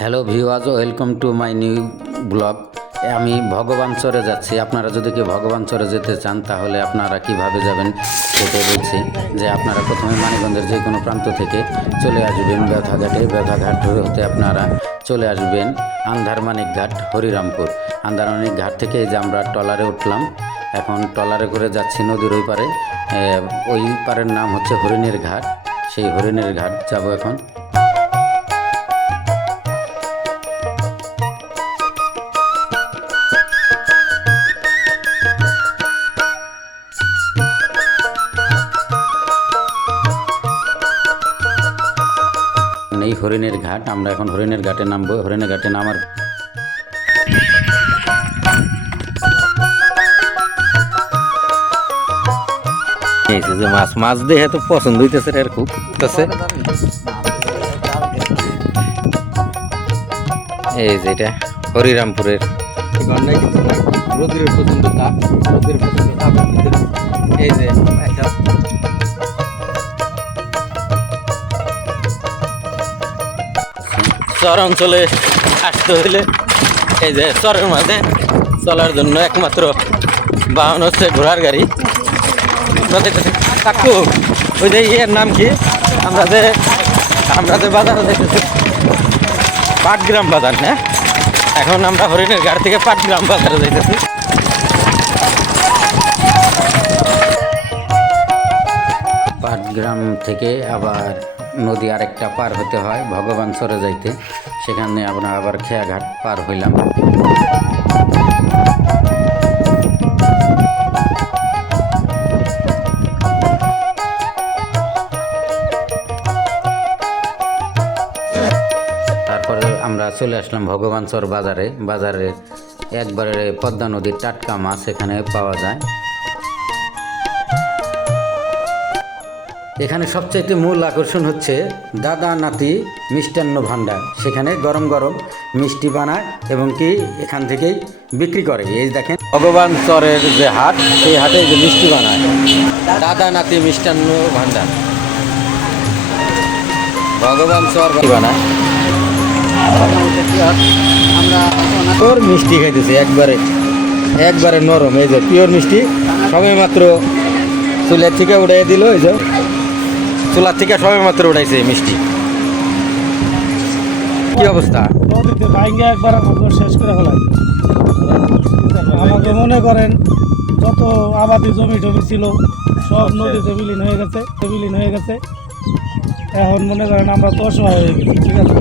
Hello viewers, welcome to my new blog. আমি ভগবানচরে যাচ্ছি। আপনারা যদি কেউ ভগবানচরে যেতে চান তাহলে আপনারা কিভাবে যাবেন সেটাই বলছি। যে আপনারা প্রথমে মানিকগঞ্জের যে কোনো প্রান্ত থেকে চলে আসবেন বেধাঘাটে। বেধাঘাট হতে আপনারা চলে আসবেন আন্ধারমানিক ঘাট, হরিরামপুর। আন্ধারমানিক ঘাট থেকে এই যে আমরা ট্রলারে উঠলাম, এখন ট্রলারে করে যাচ্ছি নদীর ওই পারে। ওই পারের নাম হচ্ছে হরিণের ঘাট। সেই হরিণের ঘাট যাব এখন। এই হরিণের ঘাট, আমরা এখন হরিণের ঘাটে নামবো। হরিণের ঘাটে নামার যে মাছ মাছ দেখে তো পছন্দ হইতেছে আর খুব এই যে এটা হরিরামপুরের রোদের পছন্দ তাপ, রোদের পছন্দ তাপ। এই যে একটা চর অঞ্চলে আসতে হইলে এই যে চরের মাঝে চলার জন্য একমাত্র বাহন হচ্ছে ঘোড়ার গাড়ি। কাকু, ওই যে এর নাম কি? আমরা যে বাজারে দেখতেছি পাটগ্রাম বাজার, হ্যাঁ? এখন আমরা হরিণের ঘাট থেকে পাটগ্রাম বাজারে যাইতেছি। পাটগ্রাম থেকে আবার নদী আরেকটা পার হতে হয় ভগবানচরে যাইতে। সেখানে আমরা আবার খেয়াঘাট পার হইলাম। তারপরে আমরা চলে আসলাম ভগবানচর বাজারে। বাজারে একবারে পদ্মা নদীর টাটকা মাছ এখানে পাওয়া যায়। এখানে সবচাইতে মূল আকর্ষণ হচ্ছে দাদা নাতি মিষ্টান্ন ভাণ্ডার। সেখানে গরম গরম মিষ্টি বানায় এবং কি এখান থেকেই বিক্রি করে। এই দেখেন ভগবানচরের যে হাট, সেই হাটে যে মিষ্টি বানায় দাদা নাতি মিষ্টান্ন ভাণ্ডার। ভগবানচর বানায় আমরা মিষ্টি খাইতেছি একবারে নরম। এই যে পিওর মিষ্টি, সবে মাত্র চুলের থেকে উঠাই দিল। এই যে চুলার থেকে সবে মাত্র উঠাইছে মিষ্টি। কি অবস্থা? নদীতে ভাঙ্গা একবার আমাকে শেষ করে ফেলাই। আমাকে মনে করেন যত আবাদি জমি টমি ছিল সব নদীতে বিলীন হয়ে গেছে। এখন মনে করেন আমরা তো অসহায় হয়ে গেছি। ঠিক আছে।